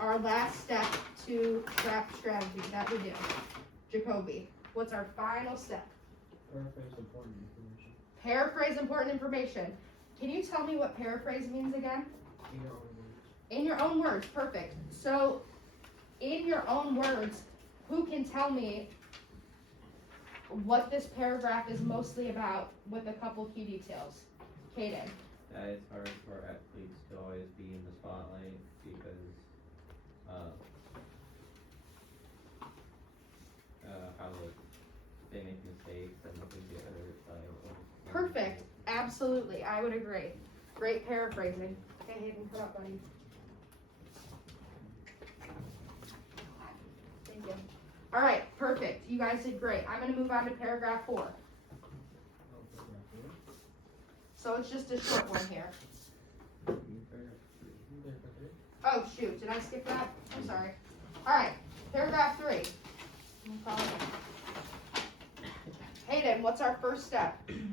our last step to craft strategy that we do. Jacoby, what's our final step? Paraphrase important information. Paraphrase important information. Can you tell me what paraphrase means again? In your own words. In your own words, perfect. So, in your own words, who can tell me what this paragraph is mostly about with a couple key details? Kaden. That it's hard for athletes to always be in the spotlight because how they make mistakes and they get hurt by Perfect. Absolutely. I would agree. Great paraphrasing. Okay, Hayden, come up, buddy. Thank you. All right, perfect. You guys did great. I'm going to move on to paragraph 4. So it's just a short one here. Oh, shoot. Did I skip that? I'm sorry. All right, paragraph 3. Hayden, what's our first step? You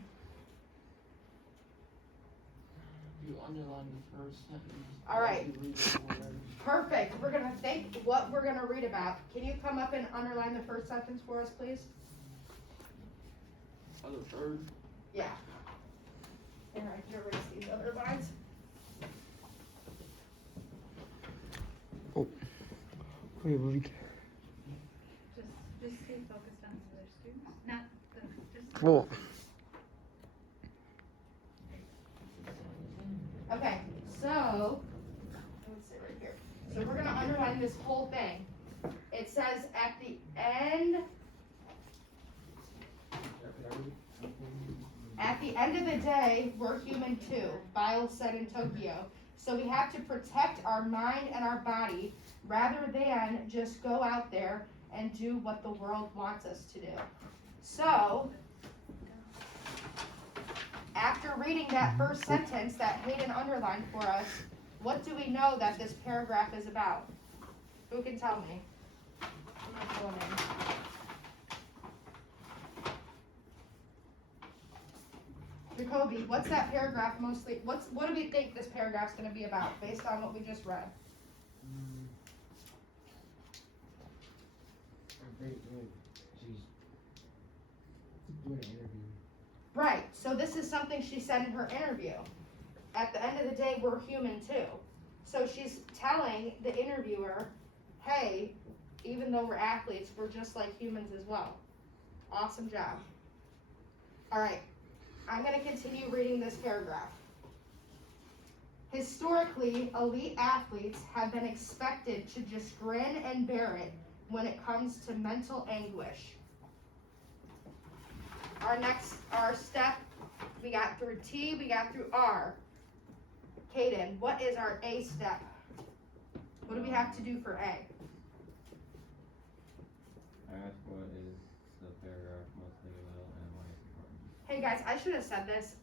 underline the first sentence. All right. You read the word. Perfect. We're going to think what we're going to read about. Can you come up and underline the first sentence for us, please? Other third. Yeah. And I can erase these other lines. Read. Just stay focused on the other students, not the, just. Well, Okay, so, let's see right here. So we're gonna underline this whole thing. It says at the end of the day, we're human too, Biles said in Tokyo. So we have to protect our mind and our body rather than just go out there and do what the world wants us to do. So, after reading that first sentence that Hayden underlined for us, what do we know that this paragraph is about? Who can tell me? I'm not going in. Jacoby, what's that paragraph mostly, what do we think this paragraph's gonna be about, based on what we just read? I think she's doing an interview. Right, so this is something she said in her interview. At the end of the day, we're human too. So she's telling the interviewer, hey, even though we're athletes, we're just like humans as well. Awesome job. All right, I'm gonna continue reading this paragraph. Historically, elite athletes have been expected to just grin and bear it when it comes to mental anguish. Our step, we got through T, we got through R. Kaden, what is our A step? What do we have to do for A? Ask what is the paragraph mostly about and why it's important. Hey guys, I should have said this.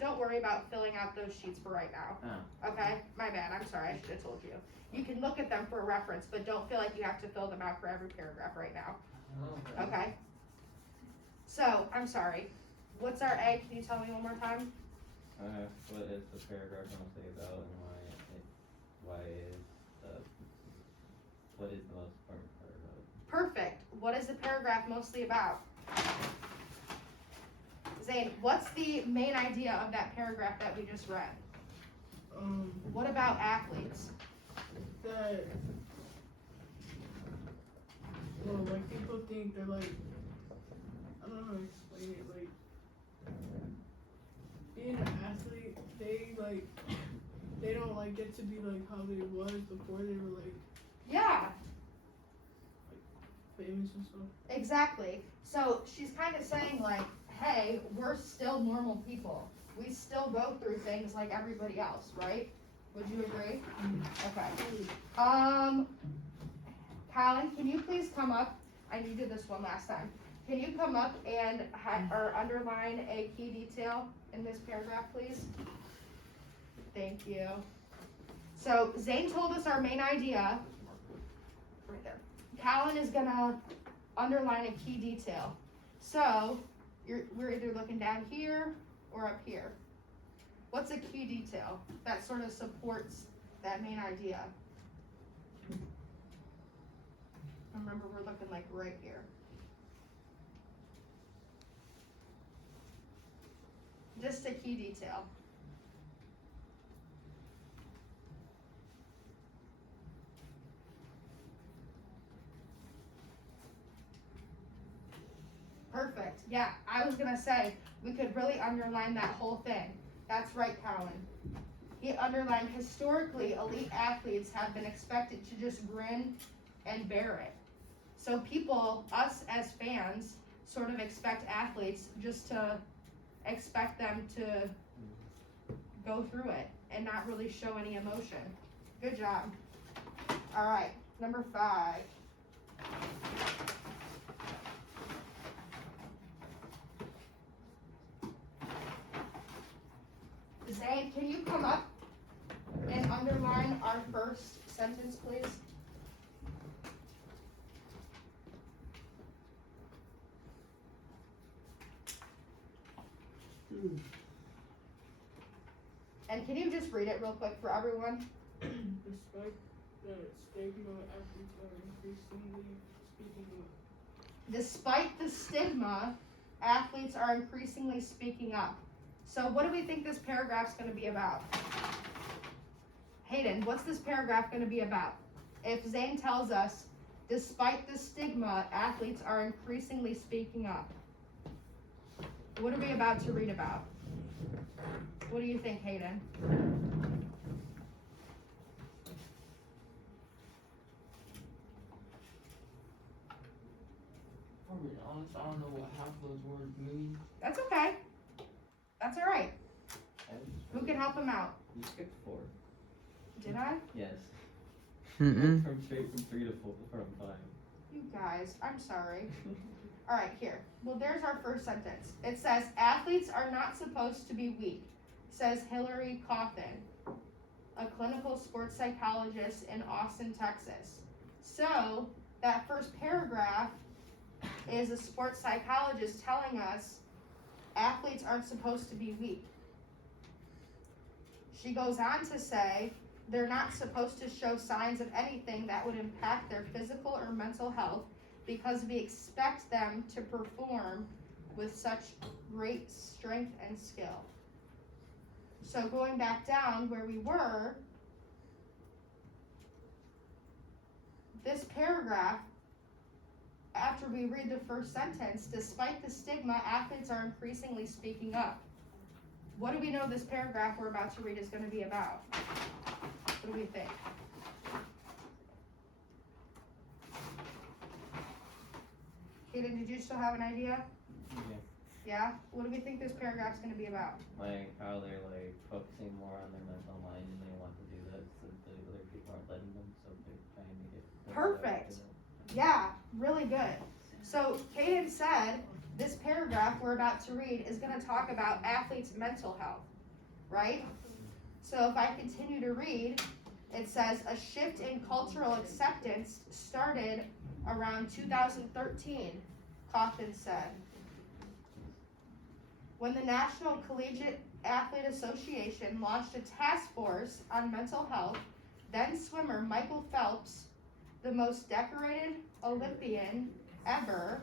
Don't worry about filling out those sheets for right now. Oh. Okay? My bad, I'm sorry, I should have told you. You can look at them for a reference, but don't feel like you have to fill them out for every paragraph right now. Okay? So, I'm sorry. What's our A? Can you tell me one more time? What is the paragraph mostly about and what is the most important part about it? Perfect. What is the paragraph mostly about? Zane, what's the main idea of that paragraph that we just read? What about athletes? That, well, like, people think they're like, I don't know how to explain it, like, being an athlete, they don't, like, get to be, like, how they was before they were, like, Yeah, famous and stuff. exactly. So she's kind of saying like, hey, we're still normal people. We still go through things like everybody else, right? Would you agree? Okay. Colin, can you please come up? I you did this one last time. Can you come up and or underline a key detail in this paragraph, please? Thank you. So Zane told us our main idea. Right there. Colin is gonna underline a key detail. So we're either looking down here or up here. What's a key detail that sort of supports that main idea? like right here. Just a key detail. Perfect. Yeah, I was gonna say, we could really underline that whole thing. That's right, Colin. He underlined, historically, elite athletes have been expected to just grin and bear it. So people, us as fans, sort of expect athletes just to expect them to go through it and not really show any emotion. Good job. All right, number 5. Zane, can you come up and underline our first sentence, please? And can you just read it real quick for everyone? Despite the stigma, athletes are increasingly speaking up. Despite the stigma, athletes are increasingly speaking up. So what do we think this paragraph's going to be about? Hayden, what's this paragraph going to be about? If Zane tells us, despite the stigma, athletes are increasingly speaking up. What are we about to read about? What do you think, Hayden? If I'm being honest, I don't know what half of those words mean. That's okay. That's all right. Who can help him out? You skipped 4. Did I? Yes. Mm-mm. From straight from 3 to 4 from 5. You guys, I'm sorry. All right, here. Well, there's our first sentence. It says, athletes are not supposed to be weak, says Hillary Coffin, a clinical sports psychologist in Austin, Texas. So, that first paragraph is a sports psychologist telling us athletes aren't supposed to be weak. She goes on to say, they're not supposed to show signs of anything that would impact their physical or mental health because we expect them to perform with such great strength and skill. So going back down where we were, this paragraph, after we read the first sentence, despite the stigma, athletes are increasingly speaking up. What do we know this paragraph we're about to read is going to be about? What do we think? Kaden, did you still have an idea? Yeah. Yeah? What do we think this paragraph's going to be about? Like how they're like focusing more on their mental mind and they want to do that so the other people aren't letting them, so they're trying to get Perfect. Yeah, really good. So Kaden said this paragraph we're about to read is going to talk about athletes' mental health, right? So if I continue to read, it says a shift in cultural acceptance started around 2013, Coffin said. When the National Collegiate Athlete Association launched a task force on mental health, then swimmer Michael Phelps, the most decorated Olympian ever,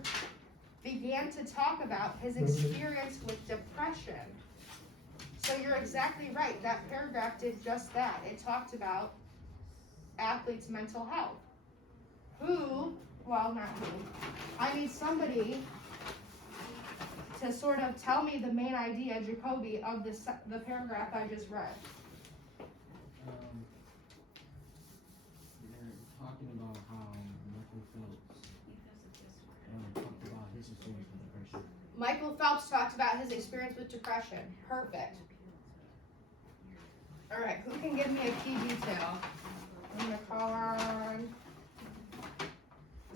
began to talk about his experience with depression. So you're exactly right, that paragraph did just that. It talked about athletes' mental health. I need somebody to sort of tell me the main idea, Jacoby, of the paragraph I just read. They're talking about how Michael Phelps talked about his experience with depression. Michael Phelps talked about his experience with depression. Perfect. All right, who can give me a key detail? I'm gonna call on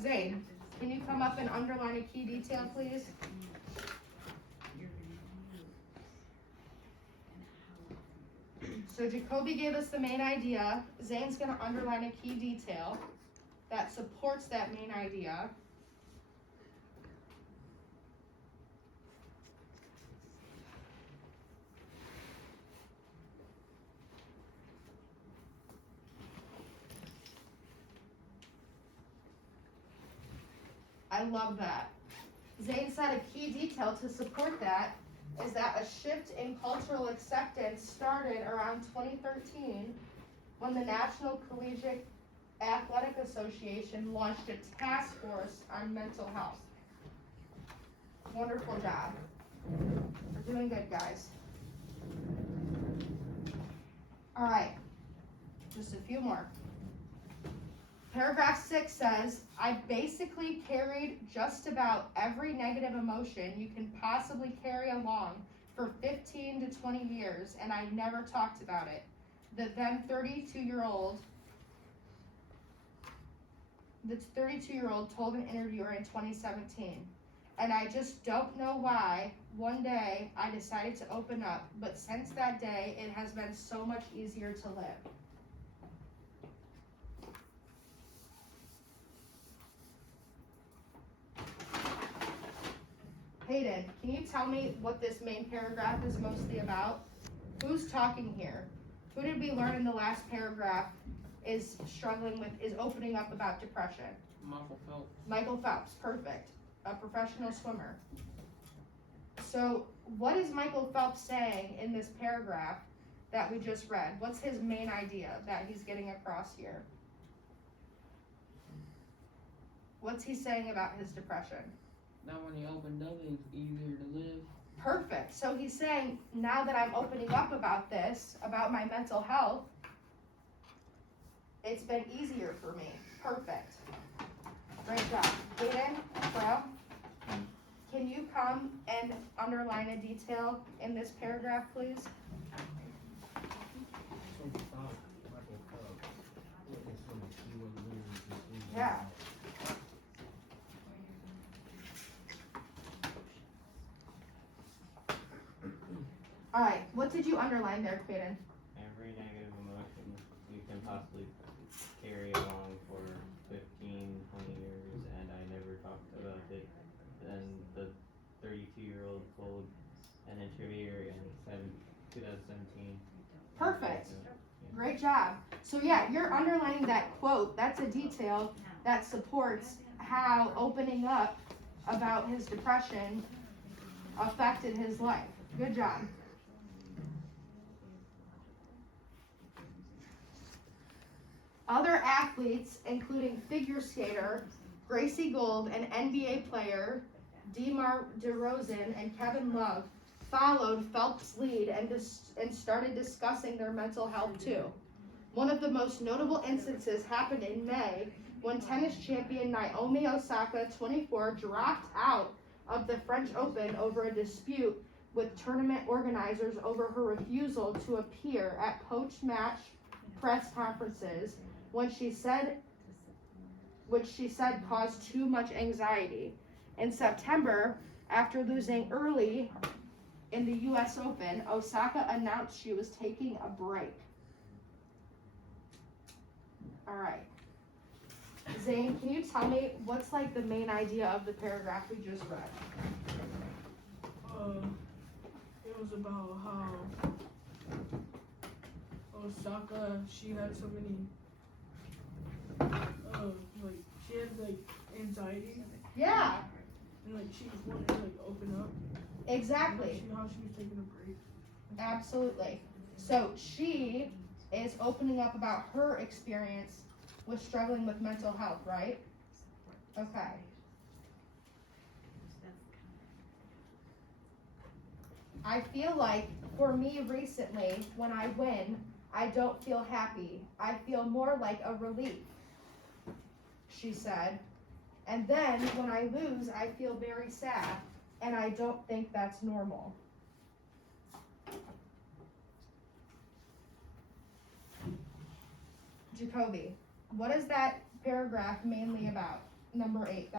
Zane. Can you come up and underline a key detail, please? So Jacoby gave us the main idea. Zane's gonna underline a key detail that supports that main idea. I love that. Zane said a key detail to support that is that a shift in cultural acceptance started around 2013 when the National Collegiate Athletic Association launched a task force on mental health. Wonderful job. We're doing good, guys. All right, just a few more. Paragraph 6 says, I basically carried just about every negative emotion you can possibly carry along for 15 to 20 years, and I never talked about it. The then 32-year-old told an interviewer in 2017, and I just don't know why one day I decided to open up, but since that day, it has been so much easier to live. Hayden, can you tell me what this main paragraph is mostly about? Who's talking here? Who did we learn in the last paragraph is opening up about depression? Michael Phelps. Michael Phelps, perfect. A professional swimmer. So what is Michael Phelps saying in this paragraph that we just read? What's his main idea that he's getting across here? What's he saying about his depression? Now when he opened up, it's easier to live. Perfect. So he's saying, now that I'm opening up about this, about my mental health, it's been easier for me. Perfect. Great job. Hayden, Brown, can you come and underline a detail in this paragraph, please? Yeah. All right, what did you underline there, Caden? Every negative emotion you can possibly carry along for 15, 20 years, and I never talked about it. And the 32-year-old told an interviewer in 2017. Perfect. Great job. So yeah, you're underlining that quote. That's a detail that supports how opening up about his depression affected his life. Good job. Other athletes, including figure skater Gracie Gold and NBA player DeMar DeRozan and Kevin Love, followed Phelps' lead and started discussing their mental health too. One of the most notable instances happened in May when tennis champion Naomi Osaka, 24, dropped out of the French Open over a dispute with tournament organizers over her refusal to appear at post-match press conferences, which she said caused too much anxiety. In September, after losing early in the US Open, Osaka announced she was taking a break. All right. Zane, can you tell me what's like the main idea of the paragraph we just read? It was about how Osaka, she had so many, she had anxiety, Yeah, and she wanted to open up. exactly. How she was taking a break. Absolutely. So she is opening up about her experience with struggling with mental health, right? Okay. I feel like for me recently, when I win, I don't feel happy. I feel more like a relief, she said. And then when I lose, I feel very sad, and I don't think that's normal. Jacoby, what is that paragraph mainly about? Number 8.